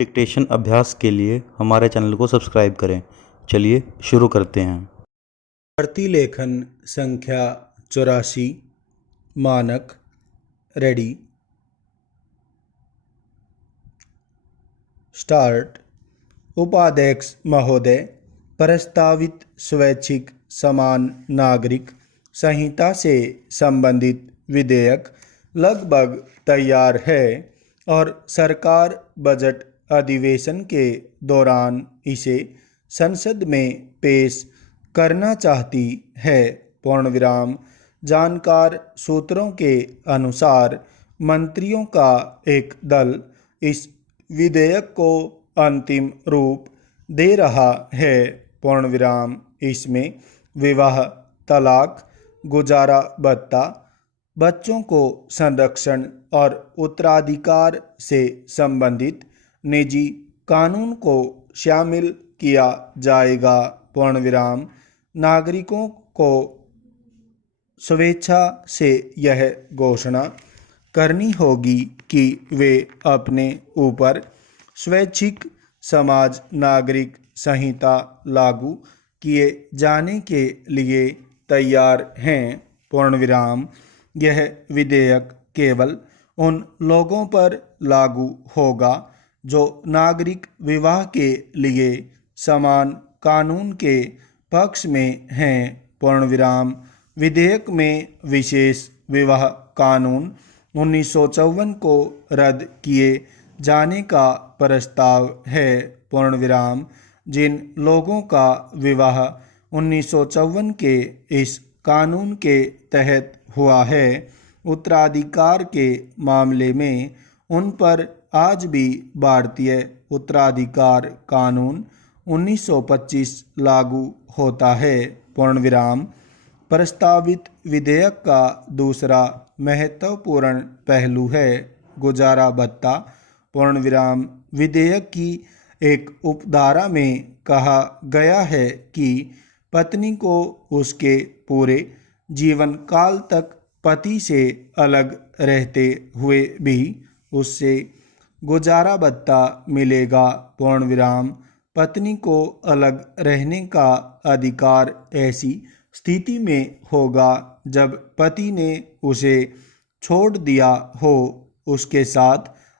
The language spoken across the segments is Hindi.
डिक्टेशन अभ्यास के लिए हमारे चैनल को सब्सक्राइब करें। चलिए शुरू करते हैं। प्रतिलेखन संख्या 84 मानक रेडी स्टार्ट। उपाध्यक्ष महोदय, प्रस्तावित स्वैच्छिक समान नागरिक संहिता से संबंधित विधेयक लगभग तैयार है और सरकार बजट अधिवेशन के दौरान इसे संसद में पेश करना चाहती है। पूर्णविराम। जानकार सूत्रों के अनुसार मंत्रियों का एक दल इस विधेयक को अंतिम रूप दे रहा है। पूर्णविराम। इसमें विवाह, तलाक, गुजारा भत्ता, बच्चों को संरक्षण और उत्तराधिकार से संबंधित निजी कानून को शामिल किया जाएगा। पूर्णविराम। नागरिकों को स्वेच्छा से यह घोषणा करनी होगी कि वे अपने ऊपर स्वैच्छिक समाज नागरिक संहिता लागू किए जाने के लिए तैयार हैं। पूर्णविराम। यह विधेयक केवल उन लोगों पर लागू होगा जो नागरिक विवाह के लिए समान कानून के पक्ष में हैं। पूर्णविराम। विधेयक में विशेष विवाह कानून 1954 को रद्द किए जाने का प्रस्ताव है। पूर्णविराम। जिन लोगों का विवाह 1954 के इस कानून के तहत हुआ है, उत्तराधिकार के मामले में उन पर आज भी भारतीय उत्तराधिकार कानून 1925 लागू होता है। पूर्णविराम। प्रस्तावित विधेयक का दूसरा महत्वपूर्ण पहलू है गुजारा भत्ता। पूर्णविराम। विधेयक की एक उपधारा में कहा गया है कि पत्नी को उसके पूरे जीवन काल तक पति से अलग रहते हुए भी उससे गुजारा भत्ता मिलेगा। पूर्णविराम। पत्नी को अलग रहने का अधिकार ऐसी स्थिति में होगा जब पति ने उसे छोड़ दिया हो, उसके साथ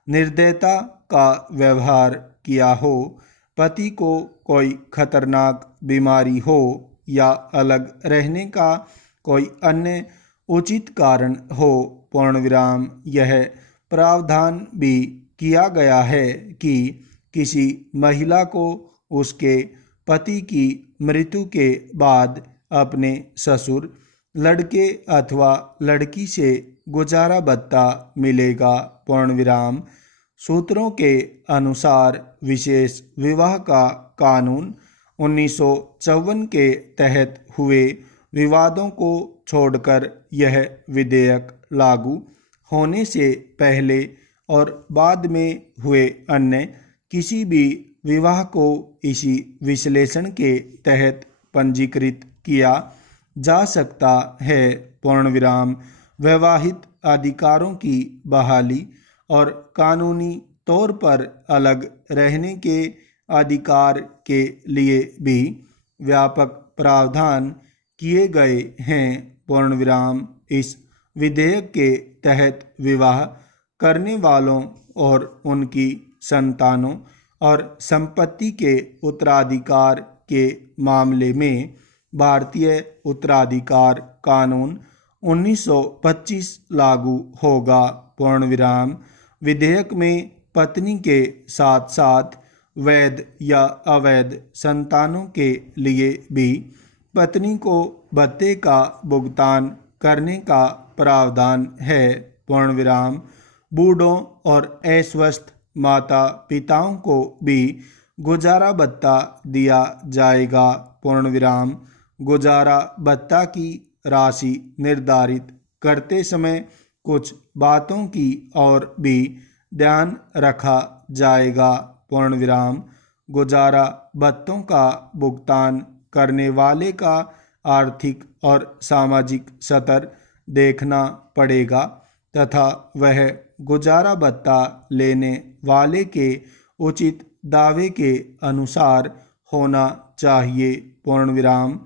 निर्दयता का व्यवहार किया हो, पति को कोई खतरनाक बीमारी हो या अलग रहने का कोई अन्य उचित कारण हो। पूर्णविराम। यह प्रावधान भी किया गया है कि किसी महिला को उसके पति की मृत्यु के बाद अपने ससुर, लड़के अथवा लड़की से गुजारा भत्ता मिलेगा। पूर्णविराम। सूत्रों के अनुसार विशेष विवाह का कानून 1954 के तहत हुए विवादों को छोड़कर यह विधेयक लागू होने से पहले और बाद में हुए अन्य किसी भी विवाह को इसी विश्लेषण के तहत पंजीकृत किया जा सकता है। पूर्णविराम। वैवाहिक अधिकारों की बहाली और कानूनी तौर पर अलग रहने के अधिकार के लिए भी व्यापक प्रावधान किए गए हैं। पूर्णविराम। इस विधेयक के तहत विवाह करने वालों और उनकी संतानों और संपत्ति के उत्तराधिकार के मामले में भारतीय उत्तराधिकार कानून 1925 लागू होगा। पूर्णविराम। विधेयक में पत्नी के साथ साथ वैध या अवैध संतानों के लिए भी पत्नी को भत्ते का भुगतान करने का प्रावधान है। पूर्णविराम। बूढ़ों और अस्वस्थ माता पिताओं को भी गुजारा भत्ता दिया जाएगा। पूर्णविराम। गुजारा भत्ता की राशि निर्धारित करते समय कुछ बातों की और भी ध्यान रखा जाएगा। पूर्णविराम। गुजारा भत्तों का भुगतान करने वाले का आर्थिक और सामाजिक स्तर देखना पड़ेगा तथा वह गुजारा भत्ता लेने वाले के उचित दावे के अनुसार होना चाहिए। पूर्ण विराम।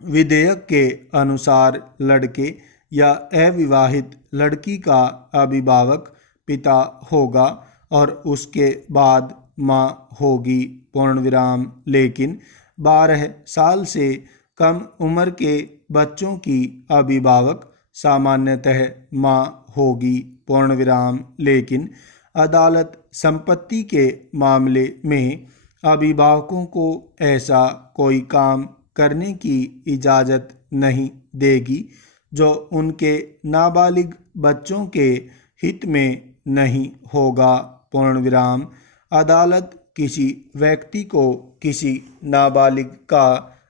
विधेयक के अनुसार लड़के या अविवाहित लड़की का अभिभावक पिता होगा और उसके बाद माँ होगी। पूर्ण विराम। लेकिन 12 साल से कम उम्र के बच्चों की अभिभावक सामान्यतः माँ होगी। पूर्ण विराम। लेकिन अदालत संपत्ति के मामले में अभिभावकों को ऐसा कोई काम करने की इजाज़त नहीं देगी जो उनके नाबालिग बच्चों के हित में नहीं होगा। पूर्ण विराम। अदालत किसी व्यक्ति को किसी नाबालिग का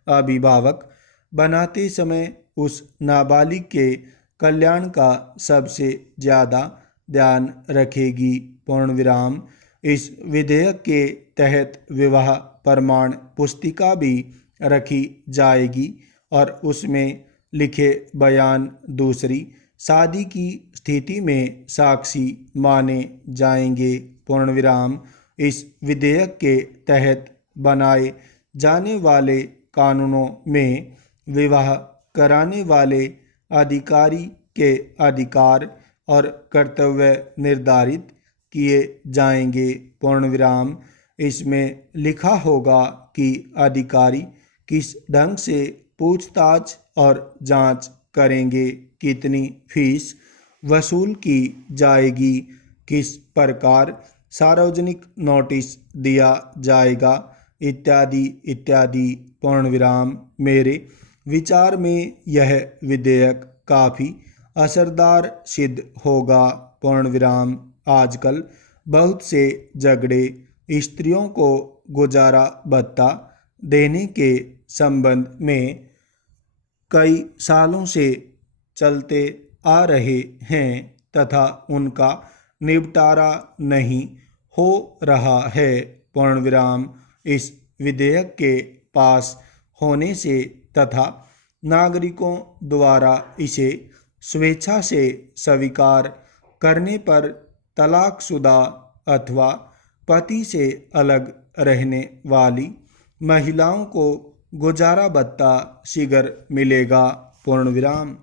अभिभावक बनाते समय उस नाबालिग के कल्याण का सबसे ज़्यादा ध्यान रखेगी। पूर्ण विराम। इस विधेयक के तहत विवाह प्रमाण पुस्तिका भी रखी जाएगी और उसमें लिखे बयान दूसरी शादी की स्थिति में साक्षी माने जाएंगे। पूर्ण विराम। इस विधेयक के तहत बनाए जाने वाले कानूनों में विवाह कराने वाले अधिकारी के अधिकार और कर्तव्य निर्धारित किए जाएंगे। पूर्ण विराम। इसमें लिखा होगा कि अधिकारी किस ढंग से पूछताछ और जांच करेंगे, कितनी फीस वसूल की जाएगी, किस प्रकार सार्वजनिक नोटिस दिया जाएगा, इत्यादि इत्यादि। पूर्ण विराम। मेरे विचार में यह विधेयक काफ़ी असरदार सिद्ध होगा। पूर्ण विराम। आजकल बहुत से झगड़े स्त्रियों को गुजारा भत्ता देने के संबंध में कई सालों से चलते आ रहे हैं तथा उनका निपटारा नहीं हो रहा है। पूर्ण विराम। इस विधेयक के पास होने से तथा नागरिकों द्वारा इसे स्वेच्छा से स्वीकार करने पर तलाकशुदा अथवा पति से अलग रहने वाली महिलाओं को गुजारा भत्ता शीघ्र मिलेगा। पूर्ण विराम।